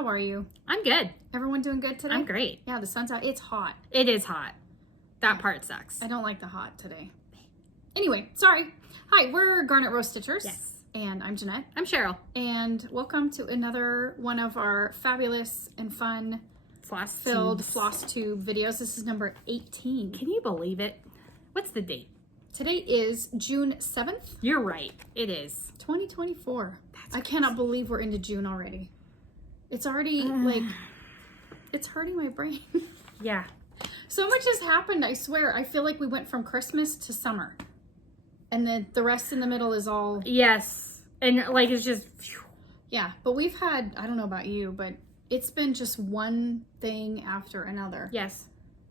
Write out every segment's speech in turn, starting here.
How are you? I'm good. Everyone doing good today? I'm great. Yeah, the sun's out. It's hot. It is hot. That part sucks. I don't like the hot today. Anyway, sorry. Hi, we're Garnet Rose Stitchers. Yes. And I'm Jeanette. I'm Cheryl. And welcome to another one of our fabulous and fun filled Flosstube videos. This is number 18. Can you believe it? What's the date? Today is June 7th. You're right. It is. 2024. That's I cannot believe we're into June already. It's already like, it's hurting my brain. Yeah. So much has happened, I swear. I feel like we went from Christmas to summer. And then the rest in the middle is all... Yes. And like, it's just... Phew. Yeah, but we've had, I don't know about you, but it's been just one thing after another. Yes.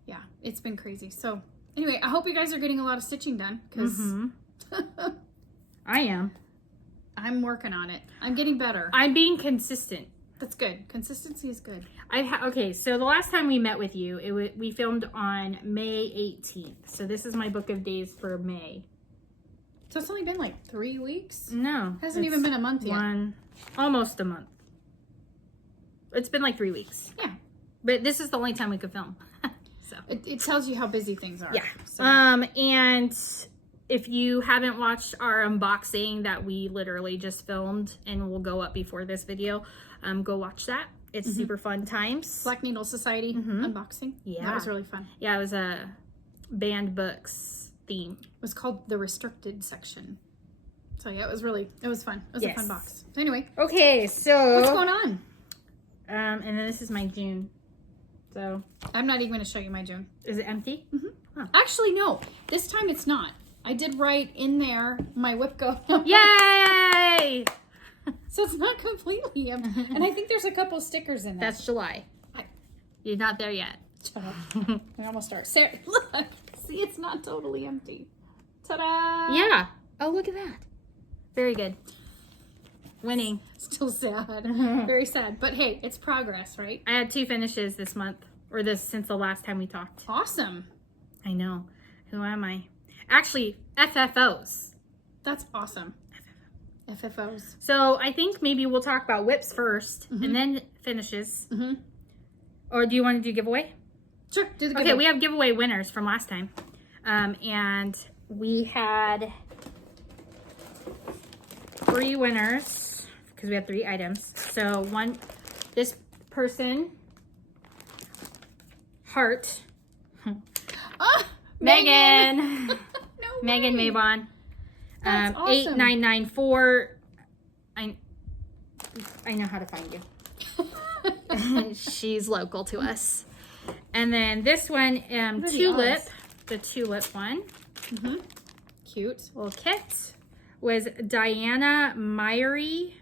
Yeah, it's been crazy. So anyway, I hope you guys are getting a lot of stitching done because I am. I'm working on it. I'm getting better. I'm being consistent. That's good. Consistency is good. Okay, so the last time we met with you, we filmed on May 18th. So this is my book of days for May. So it's only been like 3 weeks? No. Hasn't even been a month yet. Almost a month. It's been like 3 weeks. Yeah. But this is the only time we could film. So it tells you how busy things are. Yeah. So. And if you haven't watched our unboxing that we literally just filmed and will go up before this video, go watch that. It's super fun times. Black Needle Society unboxing. Yeah. That was really fun. Yeah, it was a banned books theme. It was called the restricted section. So yeah, it was fun. It was a fun box. So anyway. Okay, so what's going on? And then this is my June. So I'm not even going to show you my June. is it empty? Oh. Actually, no. This time it's not. I did write in there my WIPGO. Yay! So it's not completely empty. And I think there's a couple stickers in there. That's July. You're not there yet. Shut up. I almost start. Sarah, look. See, it's not totally empty. Ta-da! Yeah. Oh, look at that. Very good. Winning. Still sad. Very sad. But hey, it's progress, right? I had 2 finishes this month, or since the last time we talked. Awesome. I know. Who am I? Actually, FFOs. That's awesome. FFOs. So I think maybe we'll talk about WIPS first, and then finishes. Or do you want to do giveaway? Sure. Do the giveaway. Okay, we have giveaway winners from last time. And we had 3 winners because we had 3 items. So this person, Heart, Megan, No Megan way. Mabon, That's awesome. 8994. I know how to find you. She's local to us. And then this one, Tulip, the Tulip one. Cute. Little kit was Diana Myery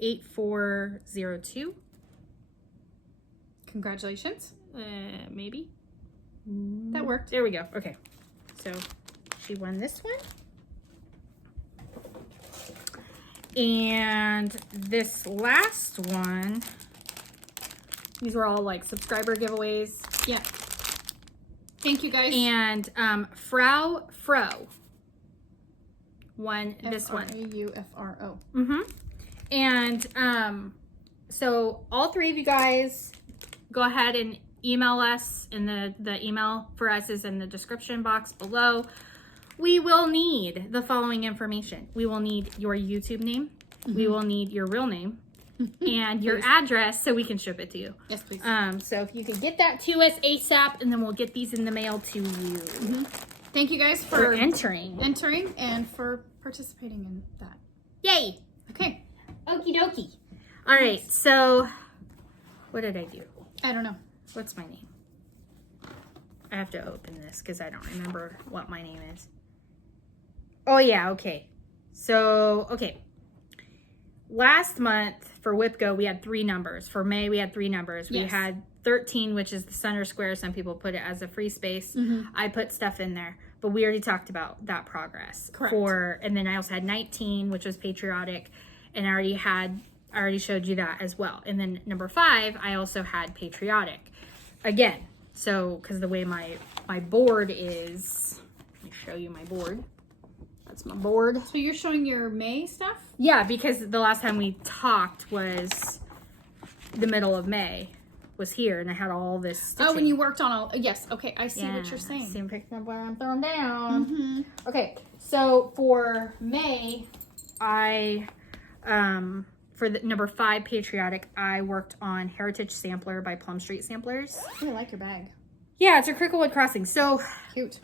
8402. Congratulations. Maybe. That worked. There we go. Okay. So she won this one. And this last one, these were all like subscriber giveaways. Yeah. Thank you guys. And Frau Fro won this one. F-R-A-U-F-R-O. And so all 3 of you guys go ahead and email us, and the email for us is in the description box below. We will need the following information. We will need your YouTube name. We will need your real name and your address so we can ship it to you. Yes, please. So if you could get that to us ASAP, and then we'll get these in the mail to you. Thank you guys For entering and for participating in that. Yay! Okay. Okie dokie. All right, so what did I do? I don't know. What's my name? I have to open this because I don't remember what my name is. Oh, yeah, okay. So, okay. Last month for WIPGO, we had 3 numbers. For May, we had 3 numbers. We had 13, which is the center square. Some people put it as a free space. I put stuff in there, but we already talked about that progress. Correct. And then I also had 19, which was patriotic, and I already showed you that as well. And then number 5, I also had patriotic. Again, so because the way my board is, let me show you my board. That's my board. So you're showing your May stuff? Yeah, because the last time we talked was the middle of May was here, and I had all this stitching. Oh, when you worked on all, yes, okay, I see what you're saying. See, I'm picking up where I'm throwing down. Mm-hmm. Okay, so for May, I, for the number 5 patriotic, I worked on Heritage Sampler by Plum Street Samplers. I like your bag. Yeah, it's a Cricklewood Crossing. So Cute.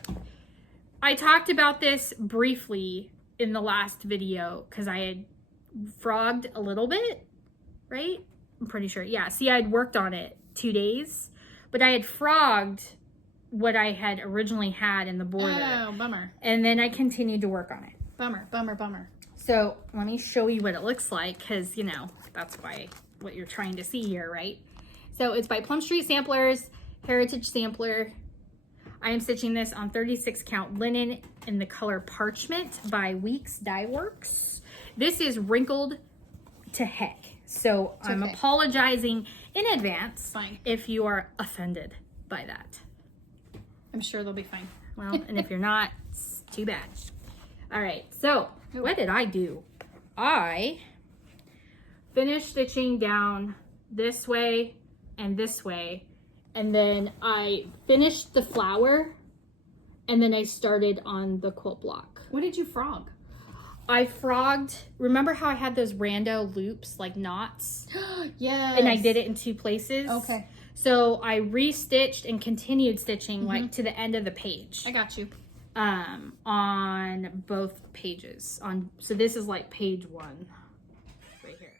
I talked about this briefly in the last video because I had frogged a little bit, right? I'm pretty sure. Yeah, see, I'd worked on it 2 days, but I had frogged what I had originally had in the border. Oh, bummer. And then I continued to work on it. Bummer, bummer, bummer. So let me show you what it looks like, because, you know, that's what you're trying to see here, right? So it's by Plum Street Samplers, Heritage Sampler. I am stitching this on 36 count linen in the color Parchment by Weeks Dye Works. This is wrinkled to heck. So I'm apologizing in advance if you are offended by that. I'm sure they'll be fine. Well, and if you're not, it's too bad. All right, so what did I do? I finished stitching down this way, and then I finished the flower, and then I started on the quilt block. What did you frog? I frogged, remember how I had those rando loops, like knots? Yes. And I did it in 2 places. Okay. So I restitched and continued stitching like to the end of the page. I got you. On both pages. So this is like page 1 right here.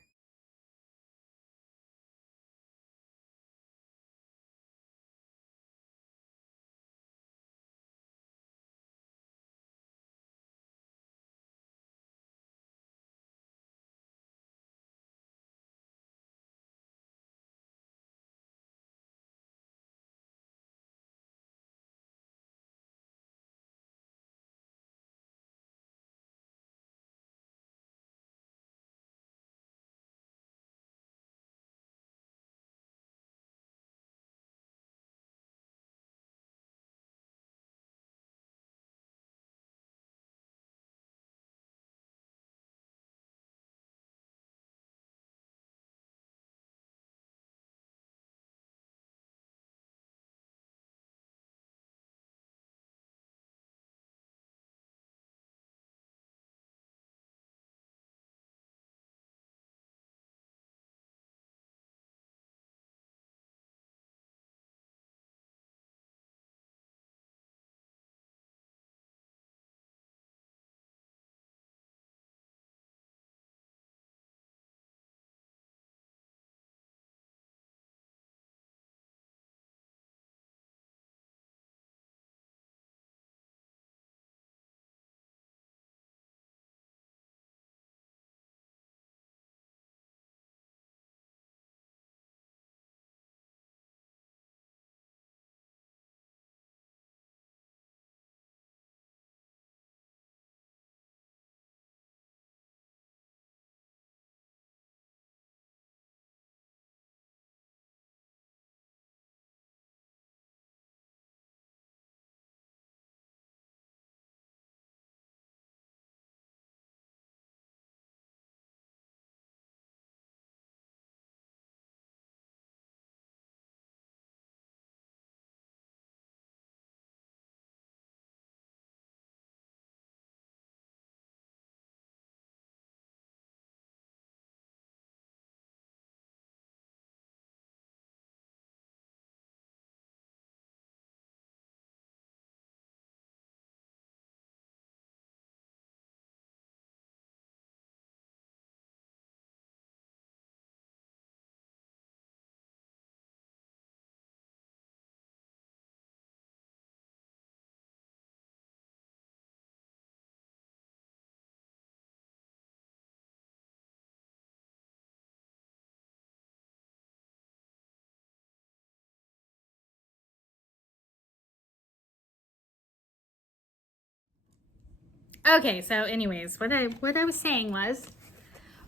Okay, so anyways, what I was saying was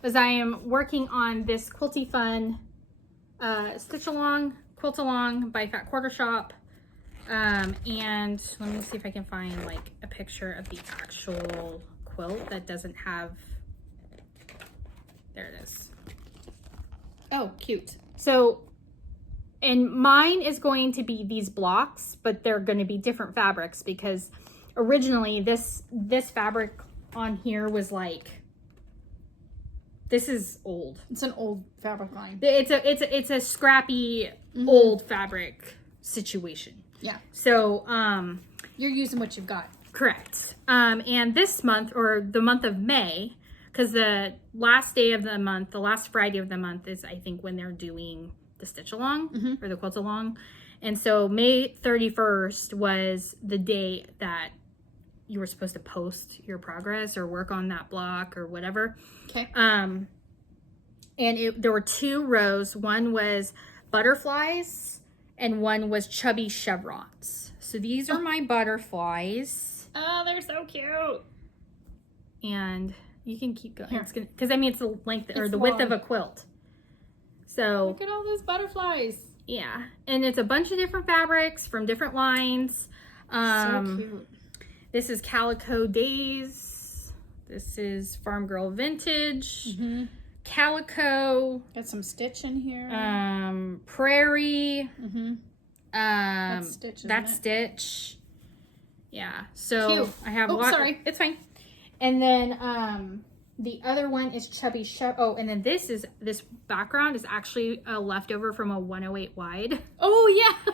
I am working on this Quilty Fun Stitch Along, Quilt Along by Fat Quarter Shop. And let me see if I can find like a picture of the actual quilt that doesn't have, there it is. Oh, cute. So, and mine is going to be these blocks, but they're going to be different fabrics because originally this fabric on here was like, this is old. It's an old fabric line. It's a scrappy old fabric situation. Yeah. So, you're using what you've got. correct. And this month, or the month of May, because the last day of the month, the last Friday of the month is, I think, when they're doing the stitch along or the quilt along. And so May 31st was the day that you were supposed to post your progress or work on that block or whatever. Okay. And there were 2 rows. One was butterflies and one was chubby chevrons. So these are my butterflies. Oh, they're so cute. And you can keep going. Here. Because I mean, it's the length or It's the width long. of a quilt. So Look at all those butterflies. yeah, and it's a bunch of different fabrics from different lines. So cute. This is Calico Days. This is Farm Girl Vintage. Calico. Got some stitch in here. Prairie. That's Stitch, isn't That's it? Stitch. Yeah. So Cute. I have Oh, sorry. It's fine. And then the other one is Chubby Oh, and then this background is actually a leftover from a 108 wide. Oh, yeah.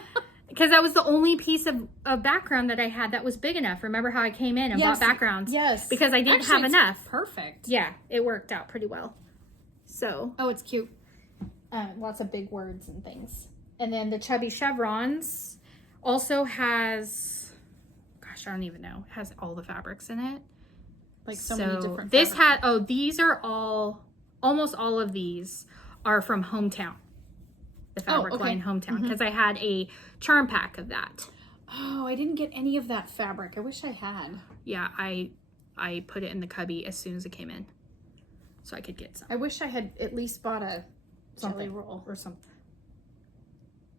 Because that was the only piece of background that I had that was big enough. Remember how I came in and bought backgrounds? Yes. Because I didn't Actually, have it's enough. Perfect. Yeah, it worked out pretty well. So, Oh, it's cute. lots of big words and things. And then the Chubby Chevrons also has, gosh, I don't even know, it has all the fabrics in it. Like so many different This fabrics. these are almost all of these are from Hometown. The fabric line Hometown. Because I had a charm pack of that. Oh, I didn't get any of that fabric. I wish I had. Yeah, I put it in the cubby as soon as it came in. So I could get some. I wish I had at least bought a jelly Something. roll or something.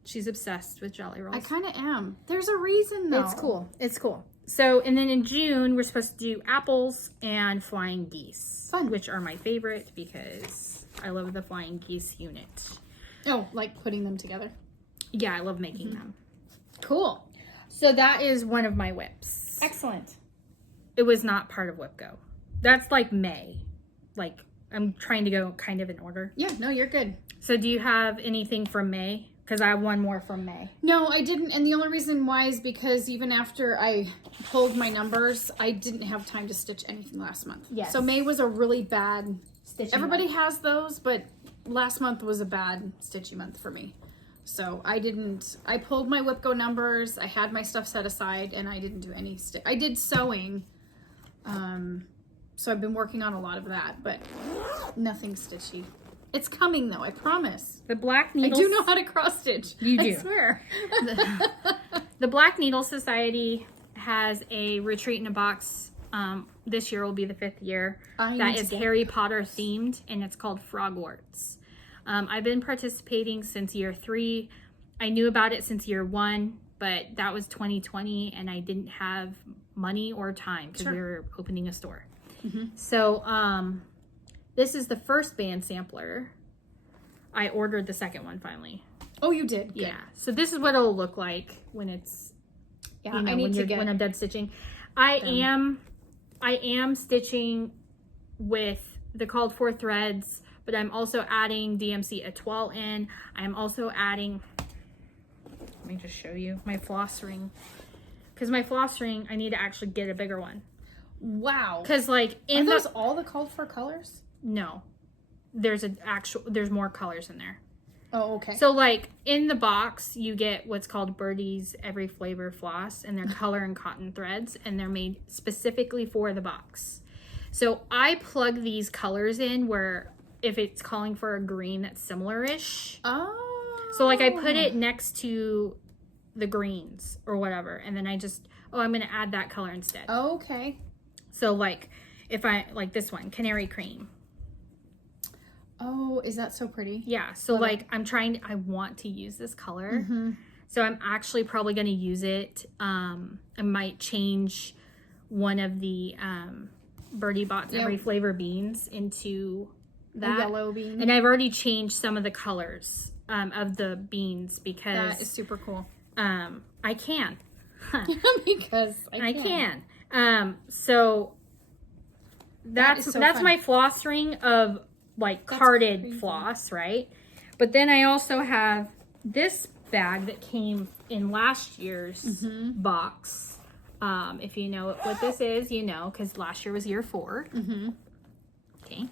She's obsessed with jelly rolls. I kind of am. There's a reason though. It's cool. It's cool. So, and then in June, we're supposed to do apples and flying geese. Fun. Which are my favorite because I love the flying geese unit. Oh, like putting them together. Yeah, I love making them. Cool. So that is one of my WIPs. Excellent. It was not part of WIPGO. That's like May. Like, I'm trying to go kind of in order. Yeah, no, you're good. So do you have anything from May? Because I have one more from May. No, I didn't. And the only reason why is because even after I pulled my numbers, I didn't have time to stitch anything last month. Yes. So May was a really bad Stitching Everybody month. has those, but last month was a bad stitchy month for me. So I pulled my WIPGO numbers, I had my stuff set aside, and I didn't do any I did sewing. So I've been working on a lot of that, but nothing stitchy. It's coming though, I promise. The Black I Needles. do know how to cross stitch. You do. I swear. The Black Needle Society has a retreat in a box. This year will be the 5th year. That is Harry Potter themed, and it's called Frogwarts. I've been participating since year 3. I knew about it since year 1, but that was 2020, and I didn't have money or time because we were opening a store. So this is the first band sampler. I ordered the second one finally. Oh, you did? Good. Yeah. So this is what it'll look like when it's, Yeah, you know, I need to get when I'm done stitching. I am stitching with the called for threads, but I'm also adding DMC Etoile in. I'm also adding, let me just show you my floss ring. Because my floss ring, I need to actually get a bigger one. Wow. Because like Are those all the called for colors? No. There's more colors in there. Oh, okay. So like in the box, you get what's called Birdie's Every Flavor Floss, and they're color and cotton threads, and they're made specifically for the box. So I plug these colors in where if it's calling for a green that's similar-ish. Oh. So like I put it next to the greens or whatever, and then I just, I'm going to add that color instead. Okay. So like if I, like this one, Canary Cream. Oh, is that so pretty? Yeah, so like I want to use this color. So I'm actually probably going to use it. I might change one of the Birdie Bots Every Flavor beans into that. A yellow bean. And I've already changed some of the colors of the beans because That is super cool. I can. Because I can. So that's fun. my floss ring of like carded crazy. floss, right? But then I also have this bag that came in last year's box. If you know what this is, you know, because last year was year 4. Okay.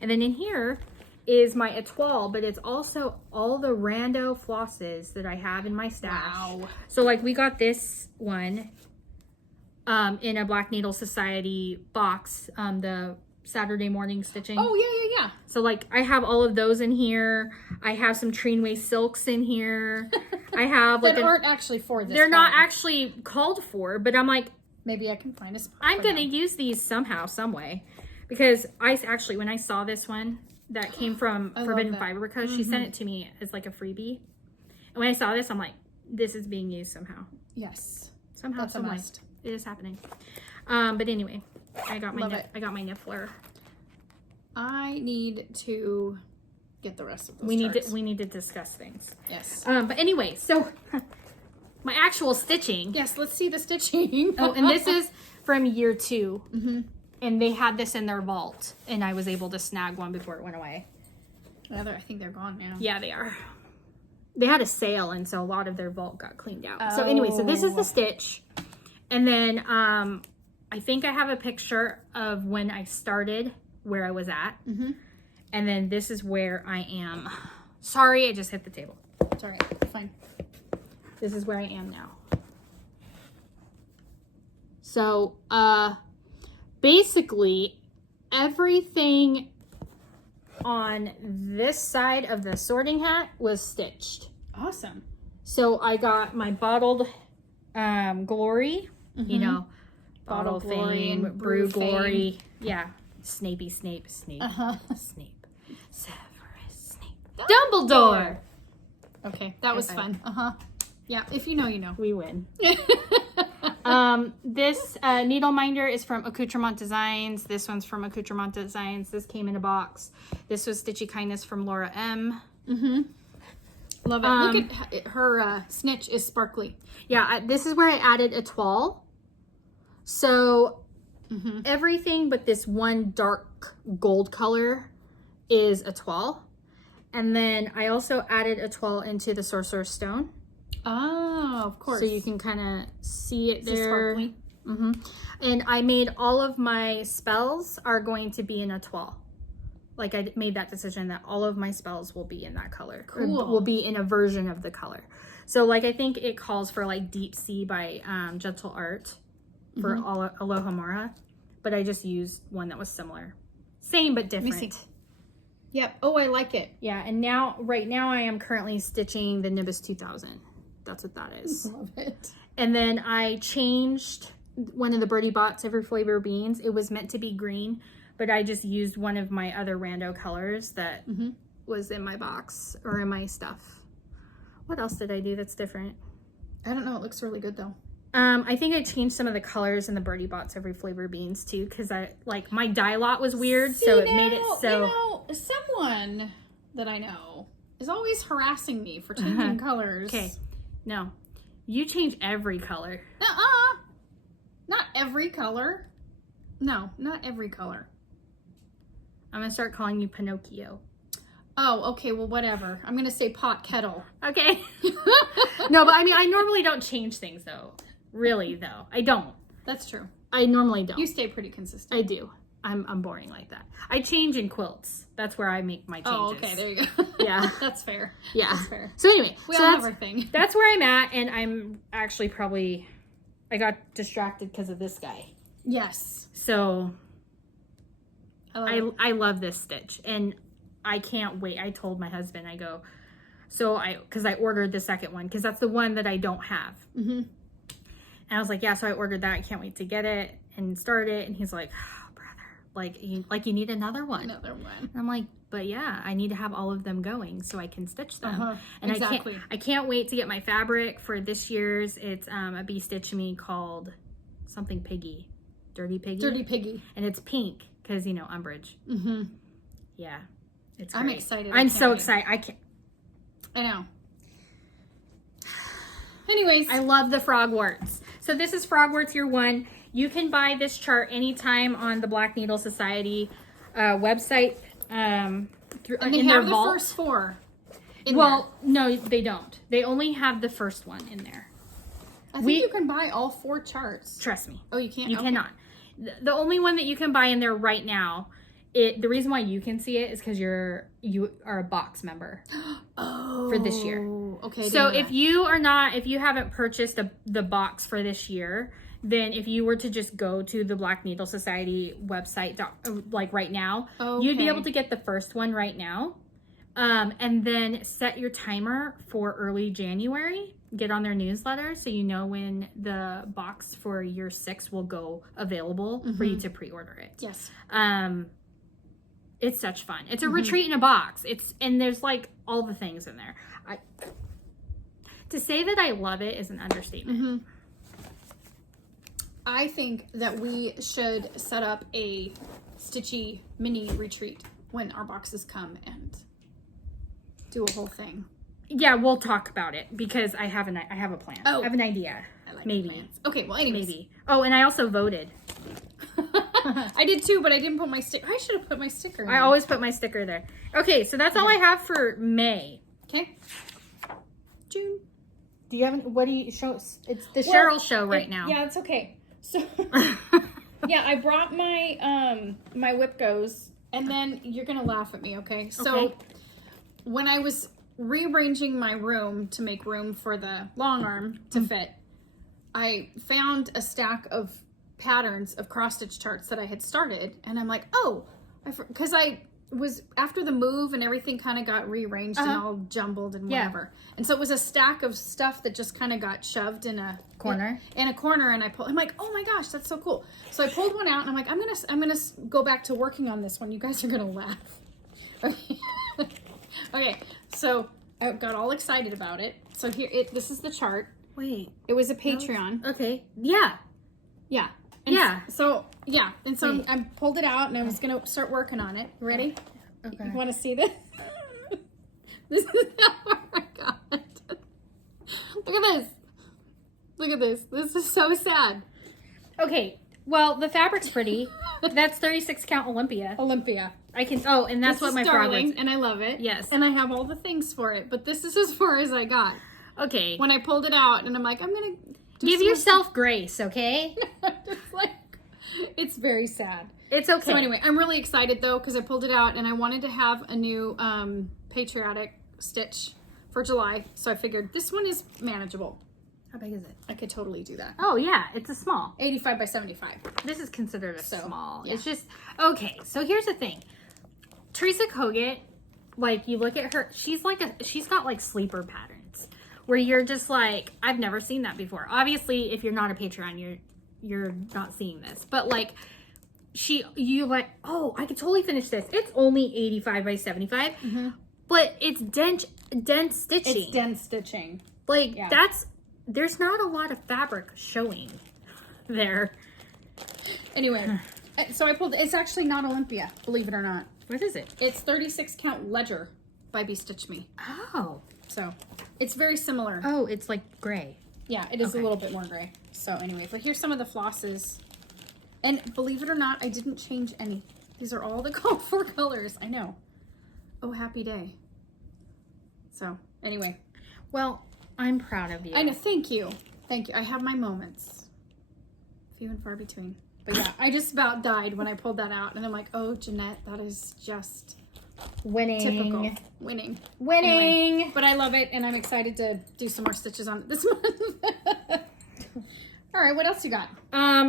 And then in here is my étoile, but it's also all the rando flosses that I have in my stash. Wow. So like we got this one in a Black Needle Society box, the Saturday morning stitching. Oh, yeah. So like I have all of those in here. I have some Treenway silks in here. I have like that aren't actually for this. they're not fall. actually called for, but I'm like, Maybe I can find a spot. I'm for gonna them. use these somehow, some way, because I actually when I saw this one that came from I love Forbidden that. Fiber, because she sent it to me as like a freebie, and when I saw this, I'm like, this is being used somehow, Yes. somehow, That's a some way. must. It is happening. But anyway, I got my Love it. I got my niffler. I need to get the rest of those We charts. need to discuss things. Yes. But anyway, so my actual stitching. Yes, let's see the stitching. Oh, and this is from year 2. And they had this in their vault, and I was able to snag one before it went away. I think they're gone now. Yeah, they are. They had a sale, and so a lot of their vault got cleaned out. So anyway, so this is the stitch. And then I think I have a picture of when I started, where I was at. And then this is where I am. Sorry, I just hit the table. It's all right. Fine. This is where I am now. So, basically, everything on this side of the sorting hat was stitched. Awesome. So I got my bottled glory, you know, bottled Glory fame, and brew Brew glory. Yeah. Snape. Snape. Uh-huh. Severus Snape. Dumbledore! Okay, that was High fun. Uh-huh. Yeah, if you know, you know. We win. This needle minder is from Accoutrement Designs. This one's from Accoutrement Designs. This came in a box. This was Stitchy Kindness from Laura M. Love it. Look at her snitch is sparkly. Yeah, this is where I added a toile. So everything but this one dark gold color is a toile. And then I also added a toile into the Sorcerer's Stone. Oh, of course. So you can kind of see it Is it there. sparkly? And I made all of my spells are going to be in a toile. Like I made that decision that all of my spells will be in that color. Cool. Or will be in a version of the color. So like I think it calls for like Deep Sea by Gentle Art for Aloha Mara. But I just used one that was similar. Same but different. Let me see. Yep. Oh, I like it. Yeah, and now, right now I am currently stitching the Nimbus 2000. That's what that is. Love it. And then I changed one of the Birdie Bots Every Flavor Beans. It was meant to be green, but I just used one of my other rando colors that was in my box or in my stuff. What else did I do that's different? I don't know. It looks really good though. I think I changed some of the colors in the Birdie Bots Every Flavor Beans too, because I like my dye lot was weird, so it made it so. You know, someone that I know is always harassing me for changing colors. Okay, no, you change every color. Not every color. No, not every color. I'm gonna start calling you Pinocchio. Oh, okay. Well, whatever. I'm gonna say pot kettle. Okay. No, but I mean, I normally don't change things though. Really though, I don't. That's true. I normally don't. You stay pretty consistent. I do. I'm boring like that. I change in quilts. That's where I make my changes. Oh, okay. There you go. Yeah. That's fair. Yeah. That's fair. So anyway, We so all that's, have our thing. that's where I'm at, and I'm actually probably I got distracted because of this guy. Yes. So I I love this stitch, and I can't wait. I told my husband, I go, because I ordered the second one, because that's the one that I don't have. And I was like, yeah, so I ordered that. I can't wait to get it and start it. And he's like, oh, brother, you need another one. Another one. And I'm like, but yeah, I need to have all of them going so I can stitch them. And exactly. I can't wait to get my fabric for this year's. It's a Bee Stitch Me called something Piggy, Dirty Piggy. Dirty Piggy. And it's pink because, Umbrage. Yeah, it's great. I'm excited. I'm so excited. I know. Anyways. I love the frogworts. So this is frogworts year 1. You can buy this chart anytime on the Black Needle Society website. Through, and they in have their the vault. first 4. Well, no, they don't. They only have the first one in there. I think you can buy all 4 charts. Trust me. Oh, you can't? You cannot. The only one that you can buy in there right now, the reason why you can see it is because you are a box member. Oh. For this year. Okay. So if you haven't purchased the box for this year, then if you were to just go to the Black Needle Society website, like right now, you'd be able to get the first one right now. And then set your timer for early January. Get on their newsletter so you know when the box for year 6 will go available for you to pre-order it. Yes. It's such fun. It's a retreat in a box. And there's like all the things in there. To say that I love it is an understatement. I think that we should set up a Stitchy mini retreat when our boxes come and do a whole thing. Yeah, we'll talk about it because I have a plan. Oh. I have an idea. I like Maybe. plans. Okay, well, anyways. Maybe. Oh, and I also voted. I did too, but I didn't put my sticker. I should have put my sticker in. I always put my sticker there. Okay, so that's all I have for May. Okay. June. Do you have any, what do you show? It's the Cheryl show right now. Yeah, it's okay. So, yeah, I brought my my WIPGOs, and then you're gonna laugh at me, okay? So, when I was rearranging my room to make room for the long arm to fit, I found a stack of patterns of cross stitch charts that I had started, and I'm like, oh, because I was after the move and everything kind of got rearranged and all jumbled and whatever, and so it was a stack of stuff that just kind of got shoved in a corner, and I'm like, oh my gosh, that's so cool. So I pulled one out and I'm like, I'm gonna go back to working on this one. You guys are gonna laugh. Okay. Okay, so I got all excited about it. So this is the chart. Wait, it was a Patreon. Okay. Yeah. Yeah. And so I pulled it out and I was gonna start working on it. You ready? Okay. You want to see this? This is how far I got. Look at this. Look at this. This is so sad. Okay. Well, the fabric's pretty. That's 36 count Olympia. I can. Oh, and that's what my darling, and I love it. Yes. And I have all the things for it, but this is as far as I got. Okay. When I pulled it out, and I'm like, I'm gonna give yourself grace, okay? Just like, it's very sad. It's okay. So anyway, I'm really excited though because I pulled it out, and I wanted to have a new patriotic stitch for July, so I figured this one is manageable. How big is it? I could totally do that. Oh yeah, it's a small. 85 by 75. This is considered a small. Yeah. It's just okay. So here's the thing. Teresa Kogut, like you look at her, she's got like sleeper patterns where you're just like, I've never seen that before. Obviously, if you're not a Patreon, you're not seeing this. But like you like, oh, I could totally finish this. It's only 85 by 75. But it's dense stitching. It's dense stitching. Like there's not a lot of fabric showing there. Anyway, so I pulled, it's actually not Olympia, believe it or not. What is it? It's 36 count Ledger by Be Stitch Me. Oh. So it's very similar. Oh, it's like gray. Yeah, it is a little bit more gray. So anyway, but here's some of the flosses. And believe it or not, I didn't change any. These are all the 4 colors. I know. Oh, happy day. So anyway. Well, I'm proud of you. I know. Thank you. Thank you. I have my moments. Few and far between. But yeah, I just about died when I pulled that out. And I'm like, oh, Jeanette, that is just winning. Typical. Winning. Anyway, but I love it. And I'm excited to do some more stitches on it this month. All right, what else you got?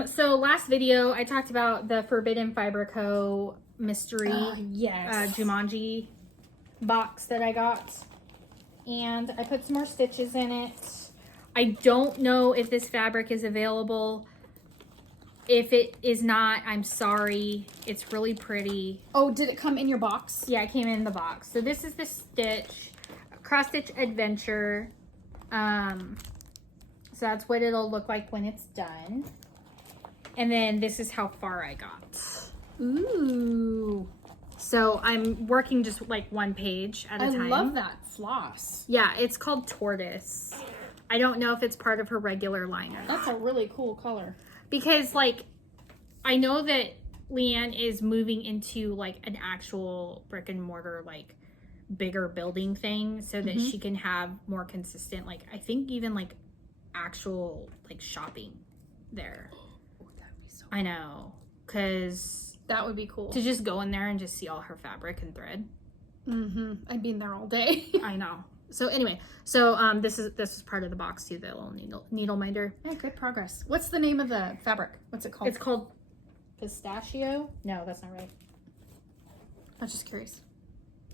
So last video, I talked about the Forbidden Fiber Co. mystery Jumanji box that I got. And I put some more stitches in it. I don't know if this fabric is available. If it is not, I'm sorry. It's really pretty. Oh, did it come in your box? Yeah, it came in the box. So this is the stitch, Cross Stitch Adventure. So that's what it'll look like when it's done. And then this is how far I got. Ooh. So I'm working just like one page at a time. I love that floss. Yeah, it's called Tortoise. I don't know if it's part of her regular line or not. That's a really cool color. Because like, I know that Leanne is moving into like an actual brick and mortar, like bigger building thing so that she can have more consistent, like I think even like actual like shopping there. Oh, that would be so I know, because that would be cool. to just go in there and just see all her fabric and thread. I'd be in there all day. I know. So anyway, so this is part of the box too, the little needle minder. Yeah, good progress. What's the name of the fabric? What's it called? It's called Pistachio. No, that's not right. I was just curious.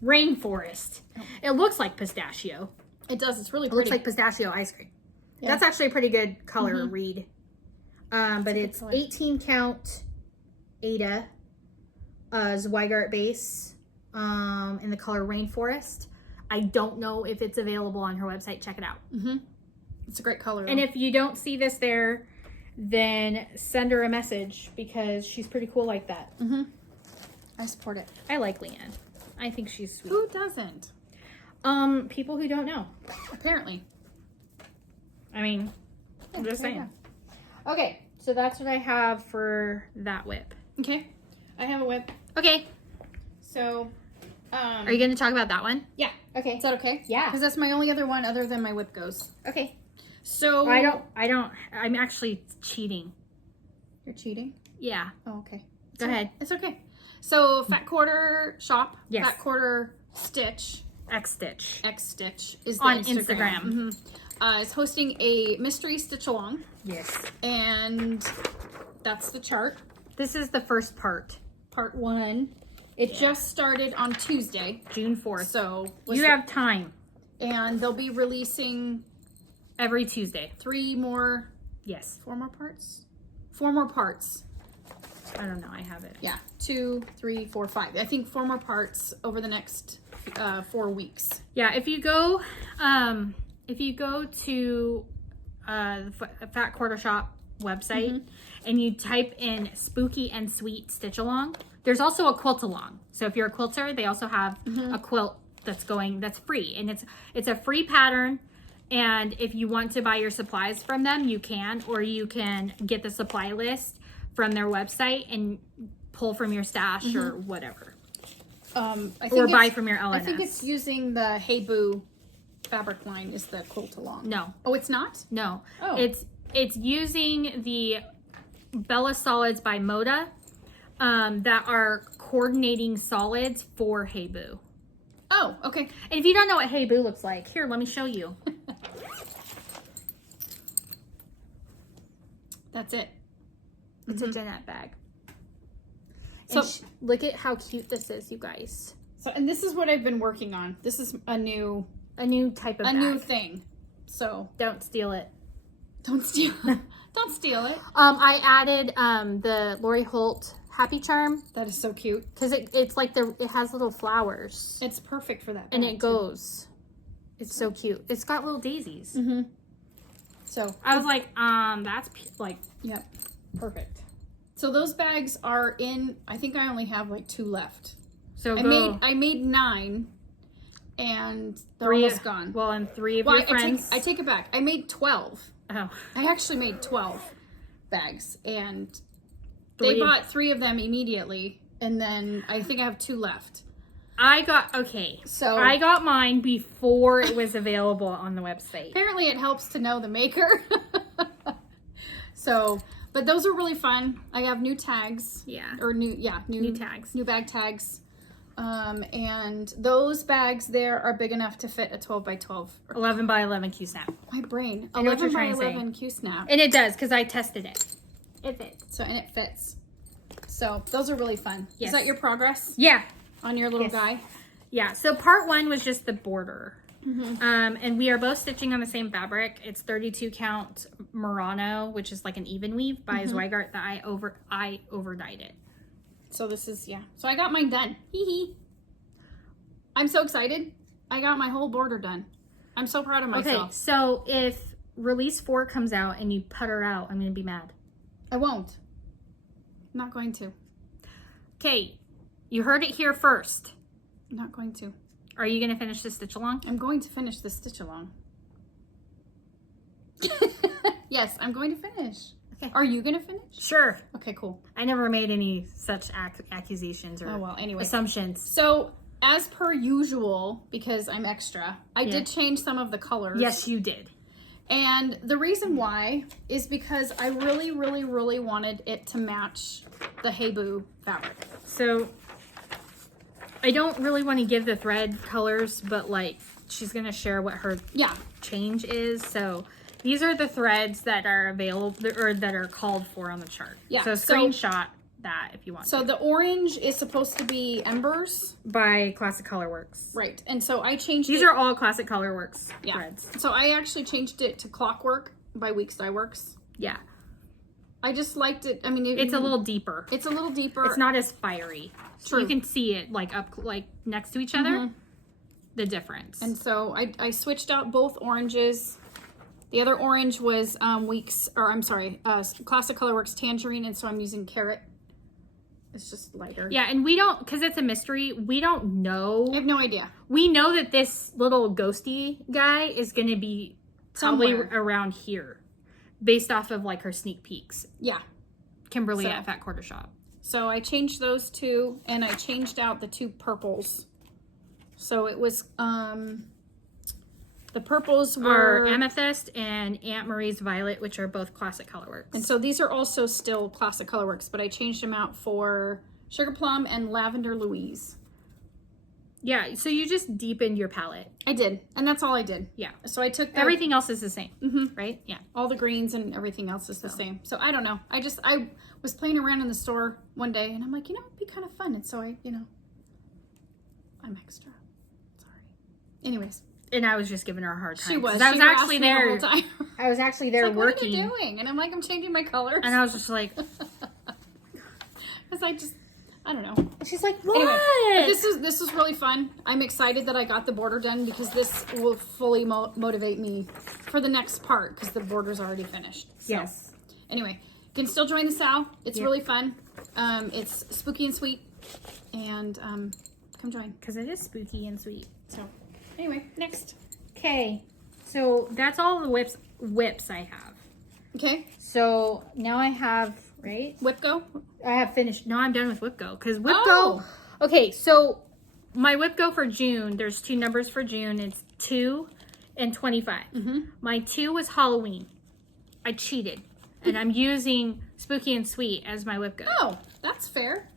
Rainforest. It looks like pistachio. It does. It's really It pretty. looks like pistachio ice cream. Yeah. That's actually a pretty good color read. But it's color. 18 count Ada Zweigart base in the color Rainforest. I don't know if it's available on her website. Check it out. It's a great color. And if you don't see this there, then send her a message because she's pretty cool like that. I support it. I like Leanne. I think she's sweet. Who doesn't? People who don't know. Apparently. I mean, I'm just there you saying. Okay, so that's what I have for that whip. Okay. I have a whip. Okay. So, Are you going to talk about that one? yeah. Okay. Is that okay? Yeah. Because that's my only other one other than my WIPGOs. Okay. So I'm actually cheating. You're cheating? Yeah. Oh, okay. Go ahead. It's okay. So Fat Quarter Shop, Yes. Fat Quarter Stitch, X Stitch. X Stitch is the On Instagram. Is hosting a mystery stitch along, Yes. and that's the chart. This is the first part. Part 1. It just started on Tuesday, June 4th. so You have time. and they'll be releasing Every Tuesday. 4 more parts. 4 more parts. I don't know. I have it. Yeah, 2, 3, 4, 5. I think 4 more parts over the next 4 weeks. Yeah. If you go to the Fat Quarter Shop website and you type in spooky and sweet stitch along, there's also a quilt along. So if you're a quilter, they also have a quilt that's free, and it's a free pattern. And if you want to buy your supplies from them, you can, or you can get the supply list from their website and pull from your stash or whatever. I think Or buy from your LNS. I think it's using the Hey Boo fabric line is the quilt along. No. Oh, it's not? No. Oh. It's using the Bella Solids by Moda that are coordinating solids for Hey Boo. Oh, okay. And if you don't know what Hey Boo looks like, here, let me show you. That's it. It's a Jeanette bag. So look at how cute this is, you guys. So, and this is what I've been working on. This is a new Type of bag. new thing. So Don't steal it. don't steal don't steal it. I added the Lori Holt Happy Charm That is so cute. because it's like it has little flowers It's perfect for that. and bag, it goes. It's so cute. It's got little daisies. too. So I was like, that's like yep, perfect. So those bags are in. I think I only have like 2 left. so. I made 9, and they're 3 almost gone. Well, and 3 of Well, your friends. I take it back. I made 12. Oh, I actually made 12 bags, and Three they of- bought 3 of them immediately, and then I think I have 2 left. I got mine before it was available on the website. Apparently, it helps to know the maker. So, but those are really fun. I have new tags. Yeah. Or new tags. New bag tags. And those bags there are big enough to fit a 12 by 12. 11 by 11 Q snap. My brain. I know what 11 you're by trying to say. 11 Q snap. And it does because I tested it. It fits. So, and it fits. So, those are really fun. Yes. Is that your progress Yeah. on your little Yes. guy? Yeah. So part 1 was just the border. And we are both stitching on the same fabric. It's 32 count Murano, which is like an even weave by Zweigart that I overdyed it. So this is, yeah. So I got mine done. Hee hee. I'm so excited. I got my whole border done. I'm so proud of myself. Okay, so if release 4 comes out and you putter out, I'm going to be mad. I won't. I'm not going to. Okay, You heard it here first. I'm not going to. Are you going to finish the stitch along? I'm going to finish the stitch along. Yes, I'm going to finish. Okay. Are you going to finish? Sure. Okay, cool. I never made any such accusations or assumptions. So, as per usual, because I'm extra, I did change some of the colors. Yes, you did. And the reason why is because I really, really, really wanted it to match the Hey Boo fabric. So, I don't really want to give the thread colors, but like, she's going to share what her change is. So, these are the threads that are available or that are called for on the chart. Yeah. So screenshot that if you want. So the orange is supposed to be Embers by Classic Colorworks. Right. And so I changed These are all Classic Colorworks threads. So I actually changed it to Clockwork by Weeks Dye Works. Yeah. I just liked it. I mean, it's a little deeper. It's a little deeper. It's not as fiery. So you can see it like up like next to each other. The difference. And so I switched out both oranges. The other orange was Classic Colorworks Tangerine, and so I'm using Carrot. It's just lighter. Yeah, and we don't, because it's a mystery, we don't know. I have no idea. We know that this little ghosty guy is going to be probably around here, based off of like her sneak peeks. Yeah. Kimberly at Fat Quarter Shop. So I changed those two, and I changed out the two purples. So it was, the purples were Amethyst and Aunt Marie's Violet, which are both Classic Colorworks. And so these are also still Classic Colorworks, but I changed them out for Sugar Plum and Lavender Louise. Yeah, so you just deepened your palette. I did, and that's all I did. Yeah. So I took everything else is the same, right? Yeah. All the greens and everything else is the same. So I don't know. I was playing around in the store one day, and I'm like, it'd be kind of fun. And so I'm extra. Sorry. Anyways. And I was just giving her a hard time. She was. I was actually there. The whole time. I was actually there working. What are you doing? And I'm like, I'm changing my colors. And I was just like, because I don't know. She's like, what? Anyway, this was really fun. I'm excited that I got the border done because this will fully motivate me for the next part because the border's already finished. So, yes. Anyway, you can still join the SAL. It's really fun. It's spooky and sweet, and come join because it is spooky and sweet. So. Anyway, next. Okay, so that's all the WIPs I have. Okay. So now I have, right? WIPGO? I have finished. No, I'm done with WIPGO. Because WIPGO, okay, so my WIPGO for June, there's two numbers for June. It's 2 and 25. My 2 was Halloween. I cheated. And I'm using Spooky and Sweet as my WIPGO. Oh, that's fair.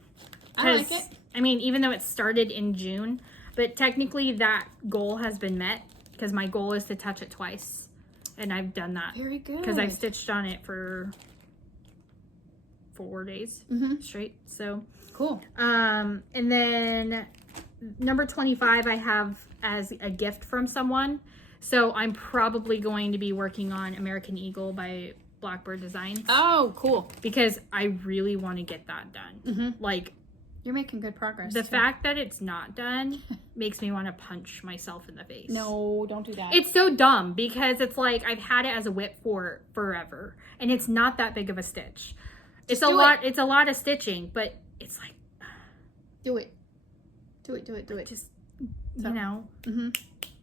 I like it. I mean, even though it started in June, but technically that goal has been met because my goal is to touch it twice. And I've done that. Very good. Because I've stitched on it for 4 days straight. So cool. And then number 25 I have as a gift from someone. So I'm probably going to be working on American Eagle by Blackbird Designs. Oh, cool. Because I really want to get that done. Like, you're making good progress. The fact that it's not done makes me want to punch myself in the face. No, don't do that. It's so dumb because it's like I've had it as a WIP for forever and it's not that big of a stitch. It's a lot of stitching, but it's like do it. Just you know,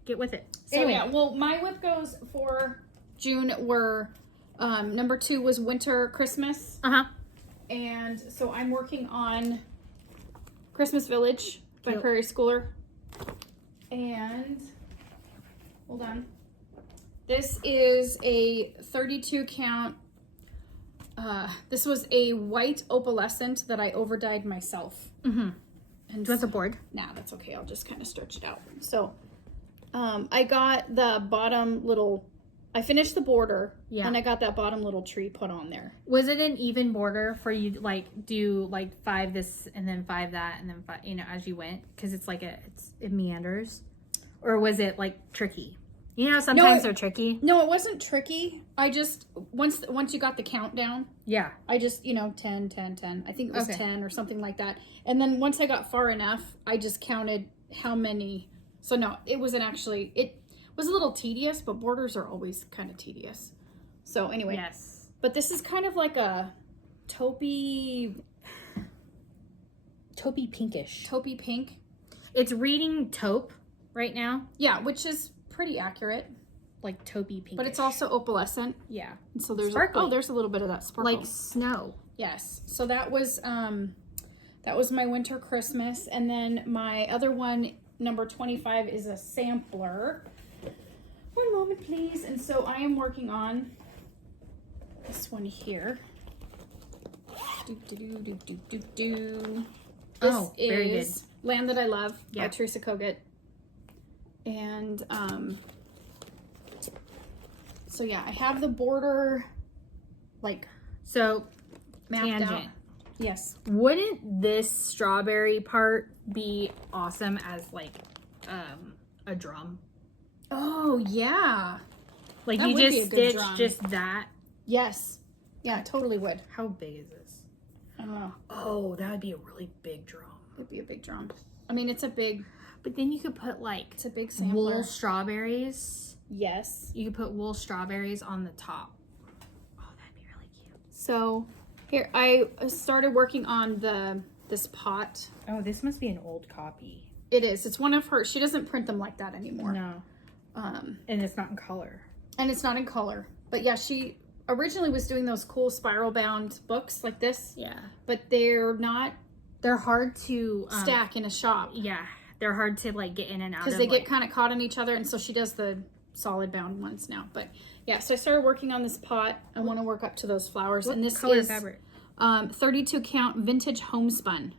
get with it. So anyway. Yeah, well, my WIPGOs for June were number 2 was Winter Christmas. And so I'm working on Christmas Village by Prairie Schooler. And hold on. This is a 32 count. This was a white opalescent that I overdyed myself. And do you want the board? Nah, that's okay. I'll just kind of stretch it out. So I got the bottom little, I finished the border, and I got that bottom little tree put on there. Was it an even border for you, like, do, like, 5 this, and then 5 that, and then 5, you know, as you went? Because it's like, it meanders. Or was it, like, tricky? You know, sometimes they're tricky. No, it wasn't tricky. I just, once you got the countdown. Yeah. I just, 10, 10, 10. I think it was 10 or something like that. And then once I got far enough, I just counted how many. So, no, it wasn't actually, it was a little tedious, but borders are always kind of tedious. So anyway, yes. But this is kind of like a taupey taupey pinkish. Taupey pink. It's reading taupe right now. Yeah, which is pretty accurate. Like taupey pinkish. But it's also opalescent. Yeah. And so there's Sparkly. there's a little bit of that sparkle. Like snow. Yes. So that was my winter Christmas. And then my other one, number 25, is a sampler. One moment, please. And so I am working on this one here. This very is Land That I Love by Teresa Kogut. And so yeah, I have the border like so mapped tangent. out. Yes. Wouldn't this strawberry part be awesome as like a drum? Oh yeah. Like That you would be a just good stitch drum. just that. Yes. Yeah, it totally would. How big is this? I don't know. Oh, that would be a really big drum. It'd be a big drum. I mean, it's a big But then you could put like it's a big sampler. wool strawberries. Yes. You could put wool strawberries on the top. Oh, that'd be really cute. So here I started working on this pot. Oh, this must be an old copy. It is. It's one of her. She doesn't print them like that anymore. No. And it's not in color. And it's not in color. But yeah, she originally was doing those cool spiral bound books like this. Yeah. But they're not They're hard to stack in a shop. Yeah. They're hard to like get in and out of. Because they get kind of caught in each other. And so she does the solid bound ones now. But yeah, so I started working on this pot. I want to work up to those flowers. What and this color is fabric? 32 count vintage homespun.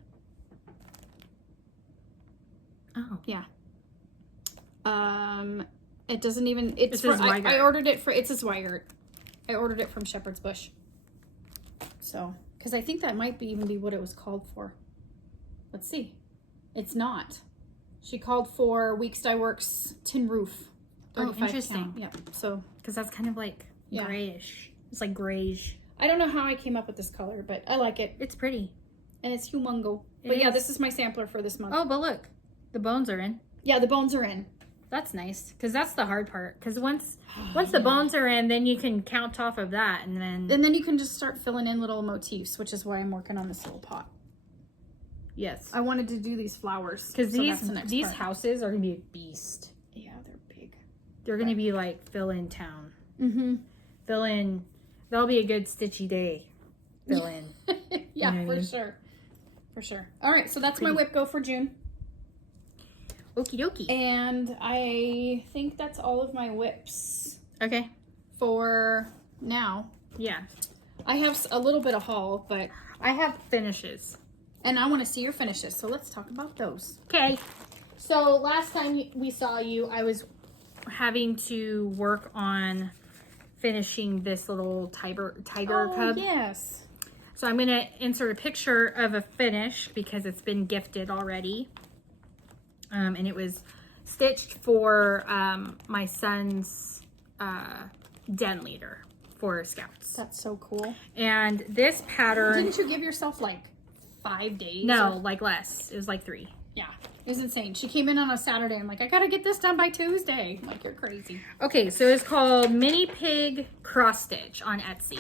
Oh. Yeah. It doesn't even, it's It says for, I Weigert. ordered it for, it's a Weigert. I ordered it from Shepherd's Bush. So, because I think that might be even be what it was called for. Let's see. It's not. She called for Weeks Dye Works Tin Roof. Oh, 35 interesting. count. Yep. So, Because that's kind of like Yeah. grayish. It's like grayish. I don't know how I came up with this color, but I like it. It's pretty. And it's humongo. It But yeah, is. this is my sampler for this month. Oh, but look. The bones are in. Yeah, the bones are in. That's nice. Because that's the hard part. Because once the bones are in, then you can count off of that. And then... And then you can just start filling in little motifs, which is why I'm working on this little pot. Yes. I wanted to do these flowers. Because so that's the next these part. houses are going to be a beast. Yeah, they're big. They're going to be like fill-in town. Mm-hmm. Fill-in. That'll be a good stitchy day. Fill-in. Yeah, You know what I for mean? sure. For sure. All right, so that's my WIPGO for June. Okie dokie. And I think that's all of my WIPs Okay. for now. Yeah. I have a little bit of haul, but... I have finishes. And I want to see your finishes, so let's talk about those. Okay. So last time we saw you, I was having to work on finishing this little tiger cub. Yes. So I'm going to insert a picture of a finish because it's been gifted already. And it was stitched for my son's den leader for Scouts. That's so cool. And this pattern... Didn't you give yourself like 5 days? No, like less. It was like 3. Yeah, it was insane. She came in on a Saturday. I'm like, I gotta get this done by Tuesday. I'm like, you're crazy. Okay, so it's called Mini Pig Cross Stitch on Etsy.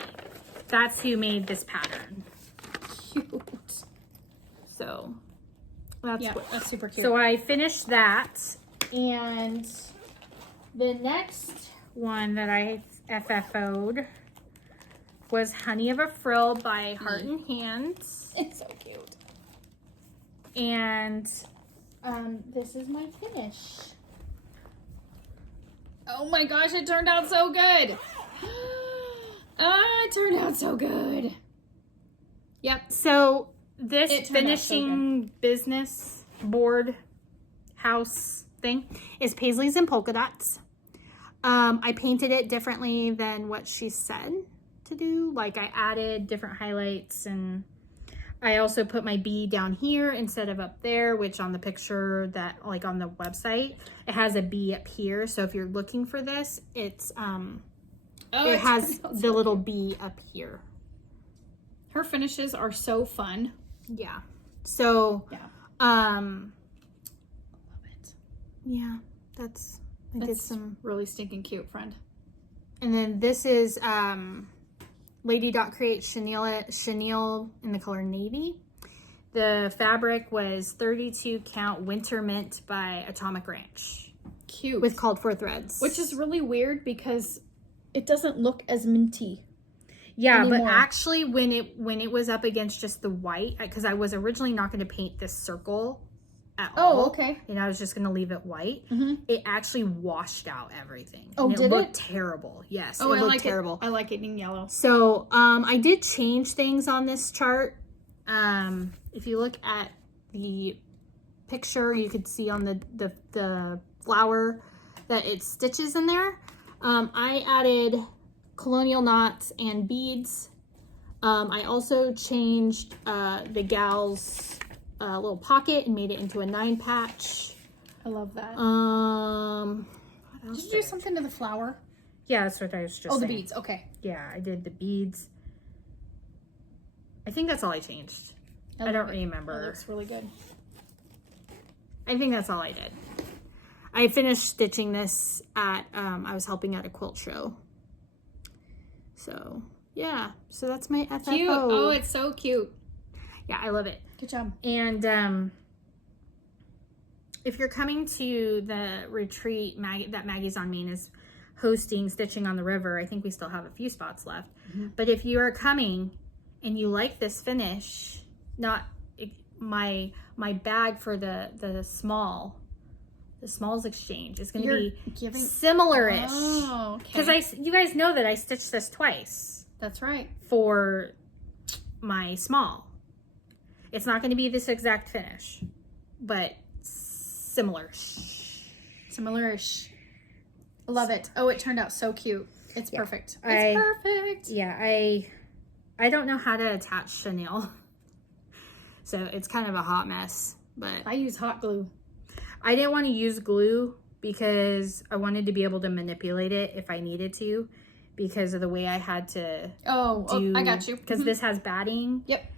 That's who made this pattern. Cute. So that's that's super cute. So I finished that, and the next one that I FFO'd was Honey of a Frill by Heart and Hands. It's so cute. And this is my finish. Oh my gosh, it turned out so good. It turned out so good. Yep. So this It turned out so finishing business board house thing is Paisleys and polka dots. I painted it differently than what she said to do. Like I added different highlights, and I also put my bee down here instead of up there, which on the picture that like on the website, it has a bee up here. So if you're looking for this, it's it has the little bee up here. Her finishes are so fun. Yeah. So Yeah. Love it. yeah, that's I did some. really stinking cute, friend. And then this is Lady Dot Create Chenille in the color navy. The fabric was 32 count Winter Mint by Atomic Ranch. Cute. With called for threads. Which is really weird because it doesn't look as minty. Yeah, anymore. but actually when it was up against just the white, because I was originally not going to paint this circle at all. Oh, okay. And I was just going to leave it white. Mm-hmm. It actually washed out everything. Oh, and did it looked it? terrible. Yes, Oh, it I looked like terrible. it. I like it in yellow. So I did change things on this chart. If you look at the picture, you could see on the flower that it stitches in there. I added colonial knots and beads. I also changed the gal's little pocket and made it into a 9 patch. I love that. What else Did you do something to the flower? Yeah, that's what I was just saying. Oh, the beads. Okay. Yeah, I did the beads. I think that's all I changed. I don't remember. That looks really good. I think that's all I did. I finished stitching this at, I was helping at a quilt show. So, yeah. So that's my FFO. Cute. Oh, it's so cute. Yeah, I love it. Good job. And if you're coming to the retreat that Maggie's on Main is hosting Stitching on the River, I think we still have a few spots left. Mm-hmm. But if you are coming and you like this finish, not my bag for the smalls exchange is going to be similar-ish. Oh, okay. Because you guys know that I stitched this twice. That's right. For my small. It's not going to be this exact finish, but similar-ish. Similar-ish. Love it. Oh, it turned out so cute. It's perfect. It's perfect. Yeah, I don't know how to attach chenille. So it's kind of a hot mess, but I use hot glue. I didn't want to use glue because I wanted to be able to manipulate it if I needed to, because of the way I had to I got you. Because this has batting. Yep.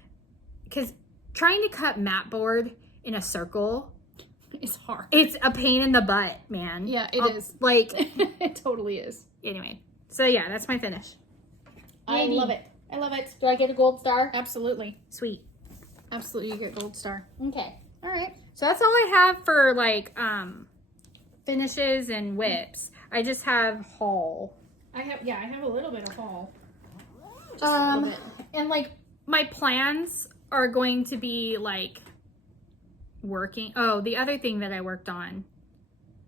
Because trying to cut mat board in a circle, it's hard. It's a pain in the butt, man. Yeah, it is. Like, it totally is. Anyway, so yeah, that's my finish. I love it. I love it. Do I get a gold star? Absolutely. Sweet. Absolutely, you get gold star. Okay. All right. So that's all I have for like finishes and WIPs. I just have haul. I have a little bit of haul. Just a little bit. And like my plans are going to be like working. Oh, the other thing that I worked on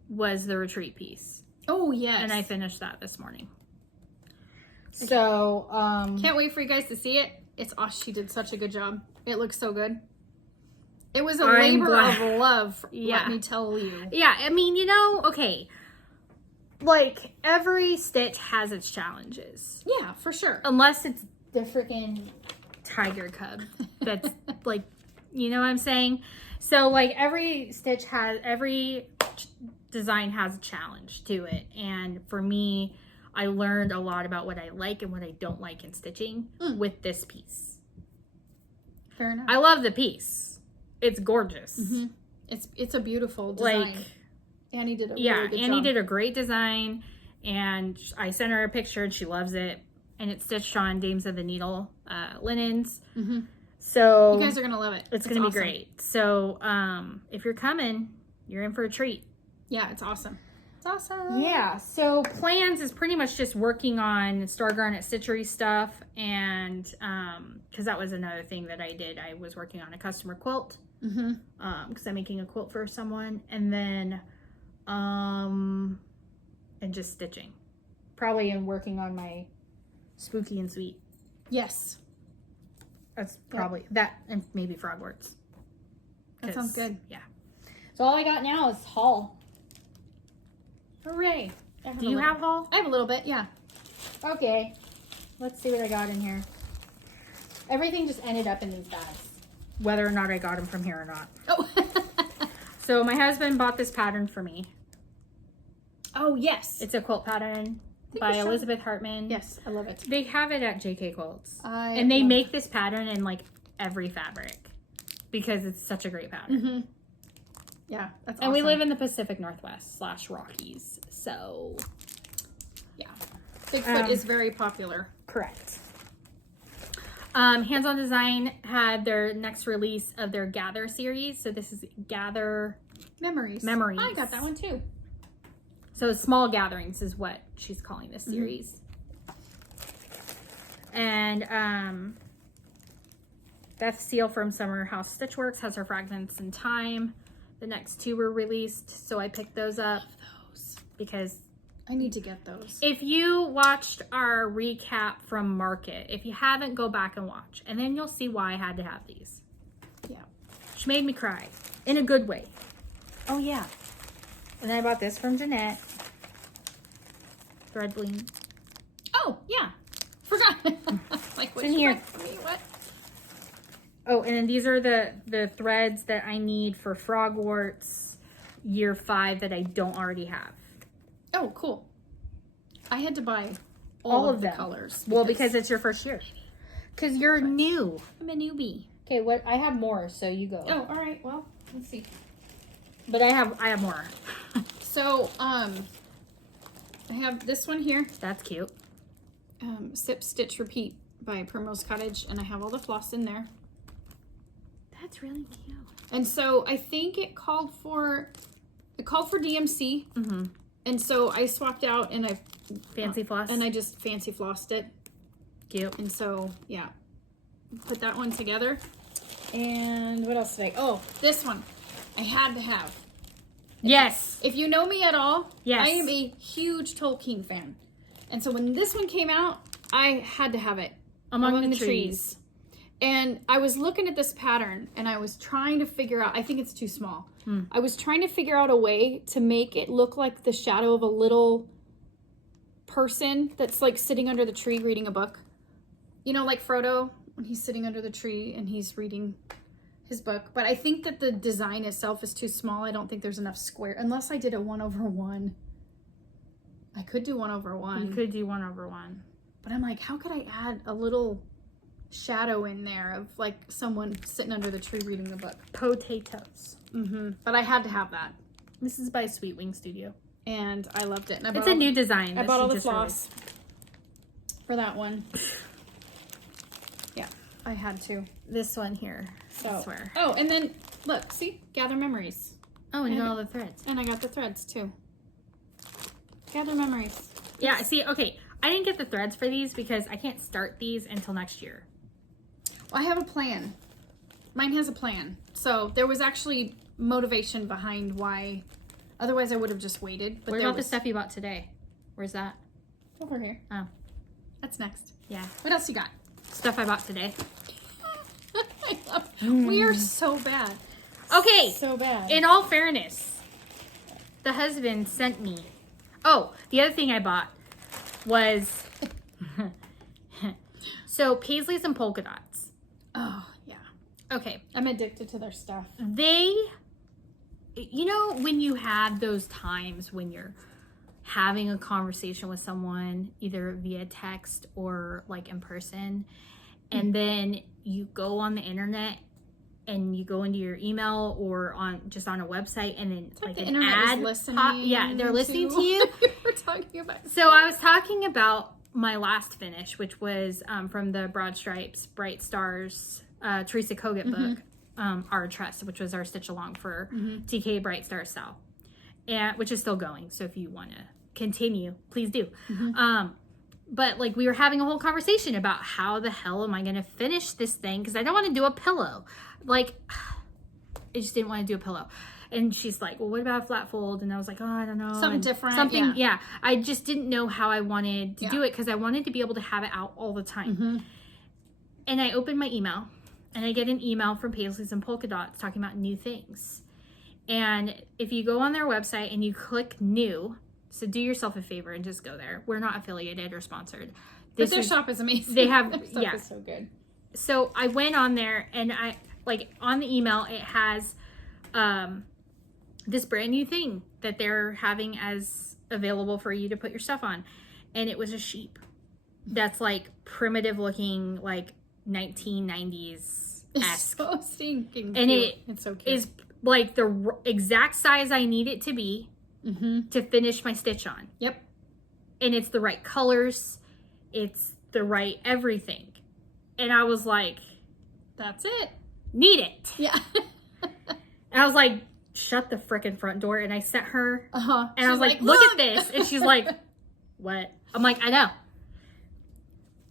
was the retreat piece. Oh, yes. And I finished that this morning. So, can't wait for you guys to see it. It's awesome. She did such a good job. It looks so good. It was a labor of love, let me tell you. Yeah, I mean, okay. Like, every stitch has its challenges. Yeah, for sure. Unless it's the freaking tiger cub. That's, like, you know what I'm saying? So, like, every design has a challenge to it. And for me, I learned a lot about what I like and what I don't like in stitching with this piece. Fair enough. I love the piece. It's gorgeous. Mm-hmm. It's a beautiful design. Like, Annie did a really good job. Annie did a great design, and I sent her a picture and she loves it. And it's stitched on Dames of the Needle linens. Mm-hmm. So you guys are gonna love it. It's gonna be great. So if you're coming, you're in for a treat. Yeah, it's awesome. It's awesome. Yeah, so plans is pretty much just working on Star Garnet Stitchery stuff, and because that was another thing that I did. I was working on a customer quilt because I'm making a quilt for someone, and then and just stitching, probably, and working on my Spooky and Sweet. Yes, that's probably that, and maybe Frogworts. That sounds good. Yeah. So all I got now is haul. Hooray. Do you have haul? I have a little bit, yeah. Okay. Let's see what I got in here. Everything just ended up in these bags, whether or not I got them from here or not. Oh. So my husband bought this pattern for me. Oh, yes. It's a quilt pattern by Elizabeth Hartman. Yes, I love it. They have it at JK Quilts. And they make this pattern in like every fabric because it's such a great pattern. Mm-hmm. Yeah, that's awesome. And we live in the Pacific Northwest / Rockies, so yeah, Bigfoot is very popular. Correct. Hands On Design had their next release of their Gather series. So this is Gather Memories. I got that one too. So Small Gatherings is what she's calling this series. And Beth Seal from Summer House Stitchworks has her Fragments in Time. The next two were released, so I picked those up. Because I need to get those. if you watched our recap from Market, if you haven't, go back and watch. And then you'll see why I had to have these. Yeah. She made me cry. In a good way. Oh, yeah. And I bought this from Jeanette. Thread Bling. Oh, yeah. Forgot. Like, what's in here. for me? What? Oh, and then these are the threads that I need for Frogwarts year 5 that I don't already have. Oh, cool. I had to buy all of the colors. Well, because it's your first year. Because you're new. I'm a newbie. Okay, what? I have more, so you go. Oh, all right. Well, let's see. But I have more. So, I have this one here. That's cute. Sip, Stitch, Repeat by Primrose Cottage, and I have all the floss in there. That's really cute. And so I think it called for DMC. Mm-hmm. And so I swapped out and I Fancy floss. and I just fancy flossed it. Cute. And so yeah, put that one together. And what else did I? Oh, this one I had to have. Yes. If you know me at all, yes. I am a huge Tolkien fan. And so when this one came out, I had to have it. Among the trees. And I was looking at this pattern and I was trying to figure out, I think it's too small. I was trying to figure out a way to make it look like the shadow of a little person that's like sitting under the tree reading a book. You know, like Frodo when he's sitting under the tree and he's reading his book. But I think that the design itself is too small. I don't think there's enough square, unless I did a 1/1. I could do 1/1. You could do 1/1. But I'm like, how could I add a little shadow in there of like someone sitting under the tree reading the book? Potatoes. But I had to have that. This is by Sweet Wing Studio. And I loved it. And It's a new design. I bought all the floss for that one. Yeah, I had to. This one here. So, I swear. oh, and then look, see? Gather Memories. Oh, and you got all the threads. And I got the threads too. Gather Memories. Yeah, see, okay. I didn't get the threads for these because I can't start these until next year. Well, I have a plan. Mine has a plan. So there was actually motivation behind why. Otherwise, I would have just waited. But what about the stuff you bought today? Where's that? Over here. Oh. That's next. Yeah. What else you got? Stuff I bought today. We are so bad. Okay. So bad. In all fairness, the husband sent me. Oh, the other thing I bought was so Paisleys and polka dots. Oh, yeah. Okay. I'm addicted to their stuff. They, you know, when you have those times when you're having a conversation with someone, either via text or like in person, and then you go on the internet and you go into your email or on just on a website, and then It's like the an internet ad is listening. yeah, they're listening to you. We're talking about. So I was talking about my last finish, which was from the Broad Stripes, Bright Stars, Teresa Kogut book, Our Trust, which was our stitch along for TK Bright Star SAL, and which is still going. So if you want to continue, please do. But like we were having a whole conversation about how the hell am I going to finish this thing, because I don't want to do a pillow. Like I just didn't want to do a pillow. And she's like, well, what about a flat fold? And I was like, oh, I don't know. Something different. Something, yeah. I just didn't know how I wanted to do it, because I wanted to be able to have it out all the time. And I opened my email, and I get an email from Paisleys and Polka Dots talking about new things. And if you go on their website and you click new, so do yourself a favor and just go there. We're not affiliated or sponsored. But their shop is amazing. They have, their shop is so good. So I went on there, and I, like, on the email, it has this brand new thing that they're having as available for you to put your stuff on. And it was a sheep that's like primitive looking, like 1990s esque. So stinking And cute. It's so cute. is like the exact size I need it to be to finish my stitch on. Yep. And it's the right colors. It's the right everything. And I was like, that's it. Need it. Yeah. And I was like, shut the frickin' front door. And I sent her. Uh-huh. And I was like, look at this. And she's like, what? I'm like, I know.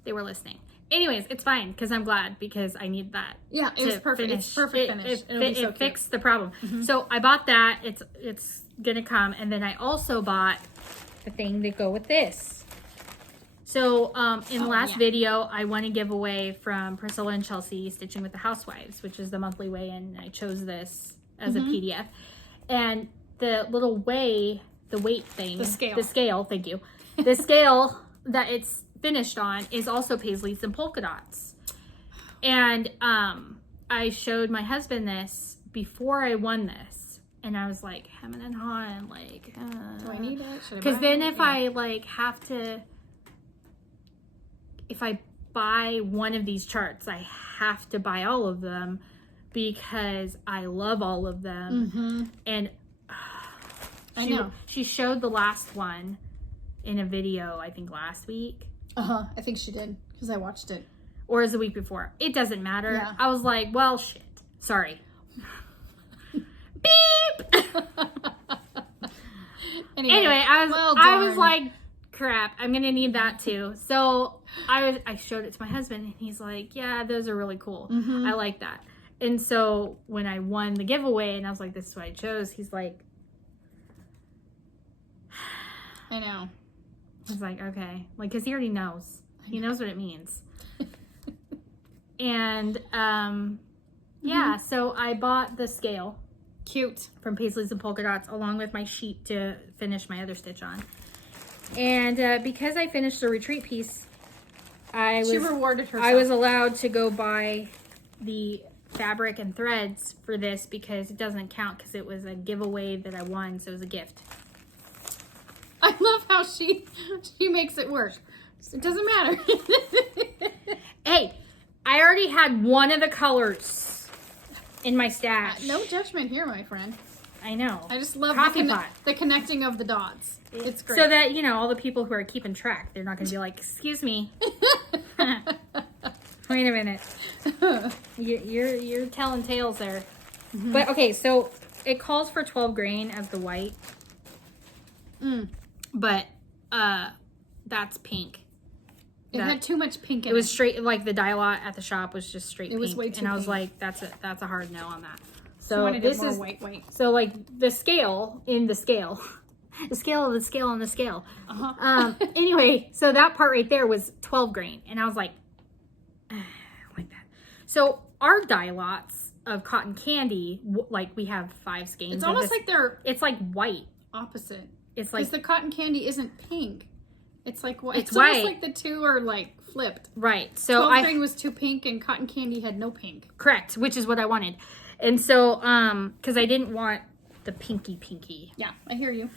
They were listening. Anyways, it's fine because I'm glad because I need that. Yeah, it was perfect. It's perfect finish. It fixed the problem. So I bought that. It's gonna come. And then I also bought the thing to go with this. So in the last video, I won a giveaway from Priscilla and Chelsea Stitching with the Housewives, which is the monthly weigh-in. I chose this as a PDF. And the little weight thing. The scale, thank you. The scale that it's finished on is also Paisleys and polka dots. And I showed my husband this before I won this. And I was like, hemming and hawing, like, do I need it? Because then if I like have to... If I buy one of these charts, I have to buy all of them because I love all of them. And I know. She showed the last one in a video, I think last week. I think she did because I watched it. Or is the week before. It doesn't matter. Yeah. I was like, well, shit. Sorry. Beep! Anyway, I was like, crap, I'm gonna need that too. So I showed it to my husband and he's like, yeah, those are really cool. I like that. And so when I won the giveaway and I was like, this is what I chose, he's like, I know. He's like, okay. Like, because he already knows. He knows what it means. And yeah, so I bought the scale. Cute. From Paisleys and Polka Dots along with my sheet to finish my other stitch on. And because I finished the retreat piece, she rewarded herself. I was allowed to go buy the fabric and threads for this because it doesn't count because it was a giveaway that I won, so it was a gift. I love how she makes it work. It doesn't matter. Hey, I already had one of the colors in my stash. No judgment here, my friend. I know. I just love the connecting of the dots. It's great. So that, you know, all the people who are keeping track, they're not going to be like, excuse me. Wait a minute. You're telling tales there. But, okay, so it calls for 12 grain as the white. But that's pink. It had too much pink in it. It was straight, like the dye lot at the shop was just straight pink. It was way too pink. And I was like, that's a hard no on that. So this is white. So like the scale in the scale. The scale of the scale on the scale. Anyway, so that part right there was 12 grain. And I was like that. So our dye lots of cotton candy, like we have 5 skeins. It's almost like it's like white. Opposite. It's like, because the cotton candy isn't pink. It's like white. It's white. Almost like the two are like flipped. Right. So 12 grain was too pink and cotton candy had no pink. Correct, which is what I wanted. And so, because I didn't want the pinky. Yeah, I hear you.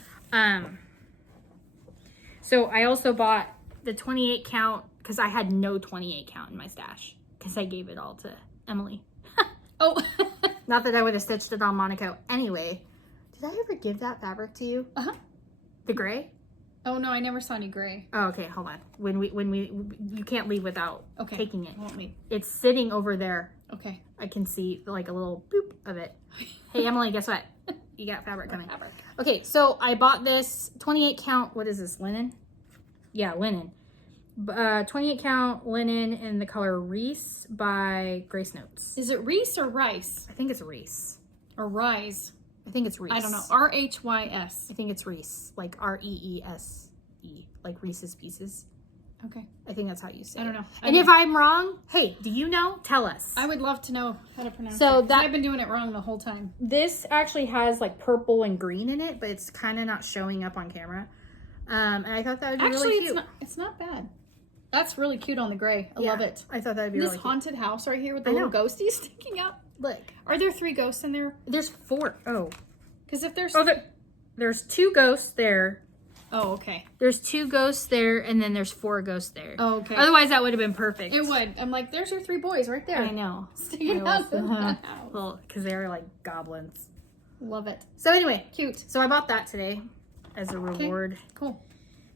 So I also bought the 28 count because I had no 28 count in my stash because I gave it all to Emily. Oh. Not that I would have stitched it on Monaco. Anyway, did I ever give that fabric to you? The gray? Oh no, I never saw any gray. Oh, okay, hold on. When you can't leave without taking it. I won't leave. It's sitting over there. Okay. I can see like a little boop of it. Hey, Emily, guess what? You got fabric coming. Okay, so I bought this 28 count. What is this, linen? Yeah, linen. 28 count linen in the color Reese by Grace Notes. Is it Reese or Rice? I think it's Reese. Or Rise. I think it's Reese. I don't know. R-H-Y-S. I think it's Reese. Like R-E-E-S-E. Like Reese's Pieces. Okay. I think that's how you say it. I don't know. And if I'm wrong, hey, do you know? Tell us. I would love to know how to pronounce it. So I've been doing it wrong the whole time. This actually has like purple and green in it, but it's kind of not showing up on camera. And I thought that would be really cute. It's not bad. That's really cute on the gray. I love it. I thought that would be really cute. This haunted house right here with the little ghosties sticking out. Look. Are there 3 ghosts in there? There's 4. Oh. Because if there's... there's 2 ghosts there. Oh, okay. There's 2 ghosts there, and then there's 4 ghosts there. Oh, okay. Otherwise, that would have been perfect. It would. I'm like, there's your 3 boys right there. I know. Sticking out of the house. Well, because they're like goblins. Love it. So anyway. Cute. So I bought that today as a reward. Cool.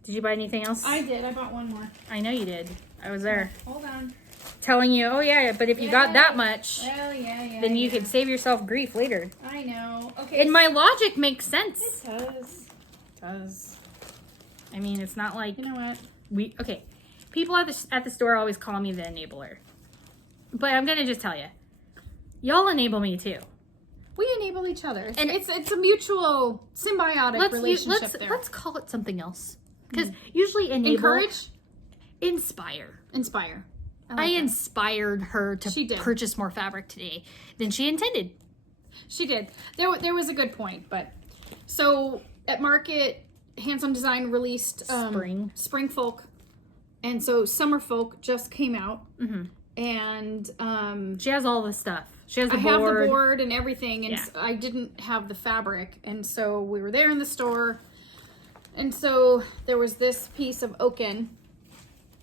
Did you buy anything else? I did. I bought one more. I know you did. I was there. Hold on. telling you, oh yeah, but if you got that much, well, yeah, then you could save yourself grief later. I know. Okay. And my logic makes sense. It does. It does. I mean, it's not like You know what? people at the store always call me the enabler. But I'm gonna just tell you, y'all enable me too. We enable each other. And it's a mutual symbiotic relationship there. Let's call it something else. Because usually enable... Encourage? Inspire. Inspire. I inspired her to purchase more fabric today than she intended. She did. There was a good point, but... So, at Market, Hands On Design released... Spring Folk. And so, Summer Folk just came out. Mm-hmm. And... she has all the stuff. She has the board. I have the board and everything, and I didn't have the fabric, and so we were there in the store, and so there was this piece of Oaken.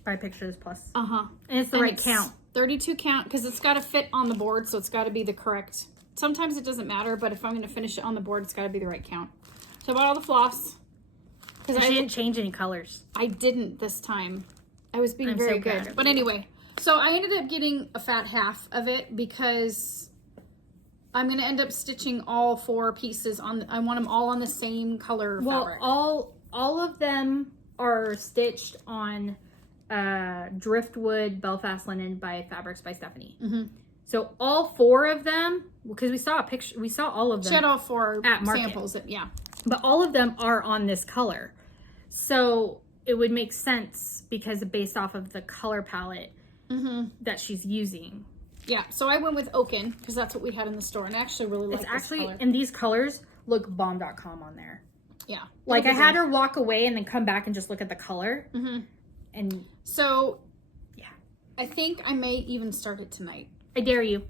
By Pictures Plus. Uh-huh. And it's the right count. 32 count, because it's got to fit on the board, so it's got to be the correct. Sometimes it doesn't matter, but if I'm going to finish it on the board, it's got to be the right count. So I bought all the floss. Because I didn't change any colors. I didn't this time. I was being very good. But anyway... So I ended up getting a fat half of it because I'm going to end up stitching all 4 pieces on. I want them all on the same color fabric. All of them are stitched on Driftwood Belfast Linen by Fabrics by Stephanie. Mm-hmm. So all 4 of them, because we saw a picture, we saw all of them. She had all 4 at samples. Yeah. But all of them are on this color. So it would make sense because based off of the color palette that she's using. Yeah, so I went with Oaken because that's what we had in the store, and I actually really like this color. And these colors look bomb.com on there. Yeah. Like I had her walk away and then come back and just look at the color. Mm-hmm. And so, yeah, I think I may even start it tonight. I dare you.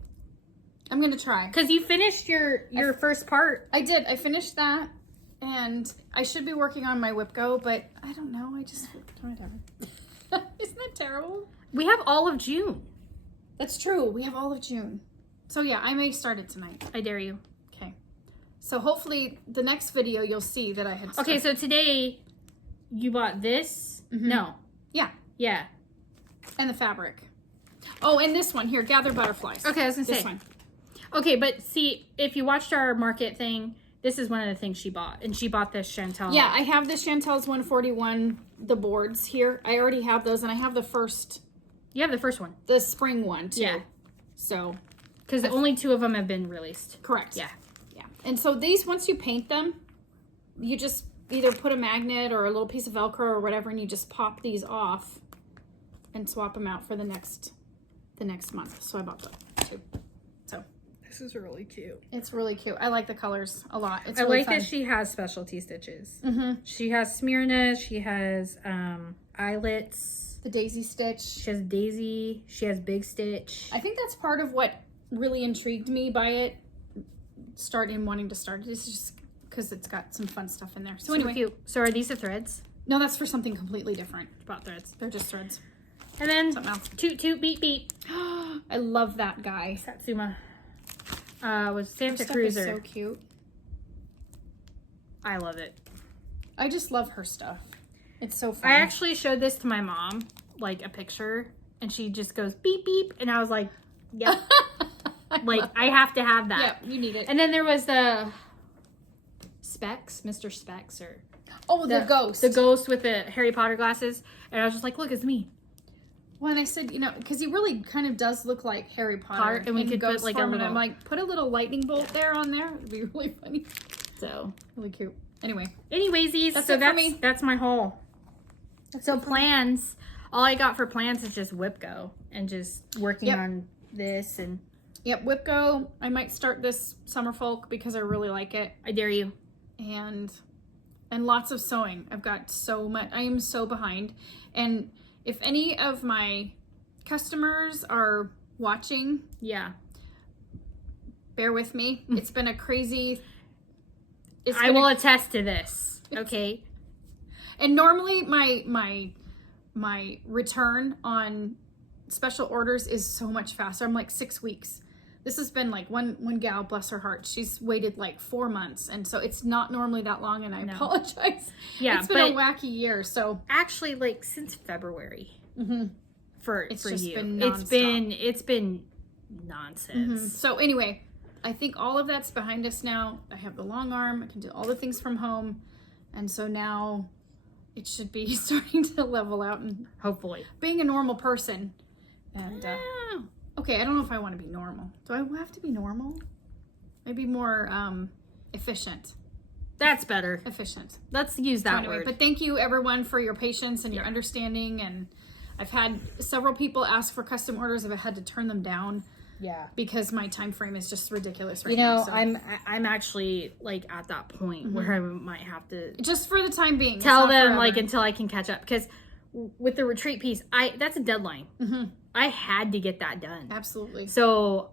I'm going to try. Because you finished your first part. I did. I finished that, and I should be working on my WIPGO, but I don't know. I just, whatever. Isn't that terrible? We have all of June. That's true. We have all of June. So yeah, I may start it tonight. I dare you. Okay. So hopefully the next video you'll see that I had started. Okay, so today you bought this? Mm-hmm. No. Yeah. Yeah. And the fabric. Oh, and this one here, Gather Butterflies. Okay, I was going to say. This one. Okay, but see, if you watched our market thing, this is one of the things she bought. And she bought this Chantel. Yeah, I have the Chantel's 141, the boards here. I already have those, and I have the first... You have the first one. The spring one, too. Yeah. So. Because only 2 of them have been released. Correct. Yeah. Yeah. And so these, once you paint them, you just either put a magnet or a little piece of Velcro or whatever, and you just pop these off and swap them out for the next month. So I bought the 2. So. This is really cute. It's really cute. I like the colors a lot. It's I really like fun. that she has specialty stitches. Mm-hmm. She has Smyrna. She has eyelets. The daisy stitch. She has daisy. She has big stitch. I think that's part of what really intrigued me by it. Wanting to start it is just because it's got some fun stuff in there. So anyway. Cute. So are these the threads? No, that's for something completely different. Bought threads. They're just threads. And then something else. Toot toot beep beep. I love that guy. Satsuma. Was Santa Her Cruiser. stuff is so cute. I love it. I just love her stuff. It's so fun. I actually showed this to my mom, like a picture, and she just goes beep beep, and I was like, "Yep, like I have to have that." Yep, you need it. And then there was the Specs, Mr. Specs, or the ghost, the ghost with the Harry Potter glasses, and I was just like, "Look, it's me." Well, and I said, because he really kind of does look like Harry Potter, and we could put like a little. And I'm like, put a little lightning bolt there on there. It'd be really funny. So really cute. Anyways, that's it for me. That's my haul. So plans, all I got for plans is just WIPGO and just working on this and. Yep, WIPGO. I might start this Summer Folk because I really like it. I dare you. And lots of sewing. I've got so much. I am so behind. And if any of my customers are watching, bear with me. It's been a crazy. I will attest to this. Okay. And normally my return on special orders is so much faster. I'm like 6 weeks. This has been like one gal, bless her heart, she's waited like 4 months, and so it's not normally that long, and I apologize. Yeah, it's been a wacky year. So actually, like since February, for just you. been It's been nonsense. So anyway, I think all of that's behind us now. I have the long arm. I can do all the things from home. And so now it should be starting to level out and Hopefully. being a normal person. And okay, I don't know if I want to be normal. Do I have to be normal? Maybe more efficient. That's better. Efficient. Let's use that word. But thank you everyone for your patience and your understanding. And I've had several people ask for custom orders. I've had to turn them down. Yeah. Because my time frame is just ridiculous right you know, now. So. I'm actually like at that point where I might have to just for the time being tell them like until I can catch up, because with the retreat piece, that's a deadline. I had to get that done. Absolutely. So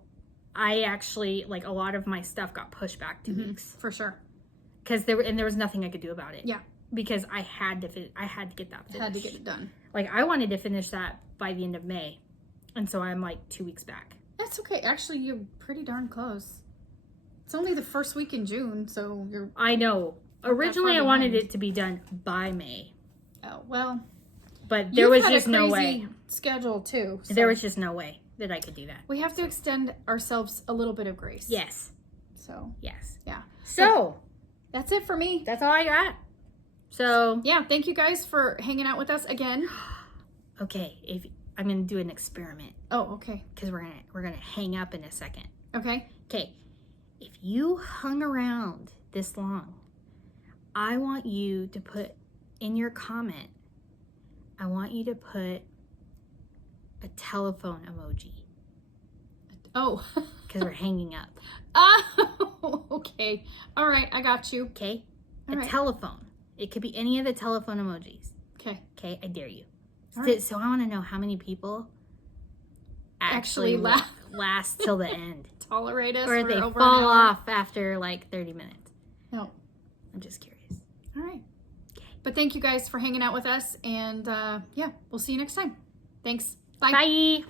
I actually, like, a lot of my stuff got pushed back 2 weeks for sure. Because there was nothing I could do about it. Yeah. Because I had to get that finished. Had to get it done. Like, I wanted to finish that by the end of May, and so I'm like 2 weeks back. That's okay. Actually, you're pretty darn close. It's only the first week in June, so you're... I know. Originally, I wanted it to be done by May. Oh, well... But there was just no way. Schedule, too. So. There was just no way that I could do that. We have to extend ourselves a little bit of grace. Yes. So... Yes. Yeah. So... That's it for me. That's all I got. So... Yeah, thank you guys for hanging out with us again. Okay, I'm going to do an experiment. Oh, okay. Because we're gonna hang up in a second. Okay. Okay. If you hung around this long, I want you to put in your comment, I want you to put a telephone emoji. Oh. Because we're hanging up. Oh, okay. All right, I got you. Okay? All right. Telephone. It could be any of the telephone emojis. Okay. Okay, I dare you. Right. So I want to know how many people actually last till the end. Tolerate us. Or they fall off after like 30 minutes. No. I'm just curious. All right. Okay. But thank you guys for hanging out with us. And yeah, we'll see you next time. Thanks. Bye. Bye.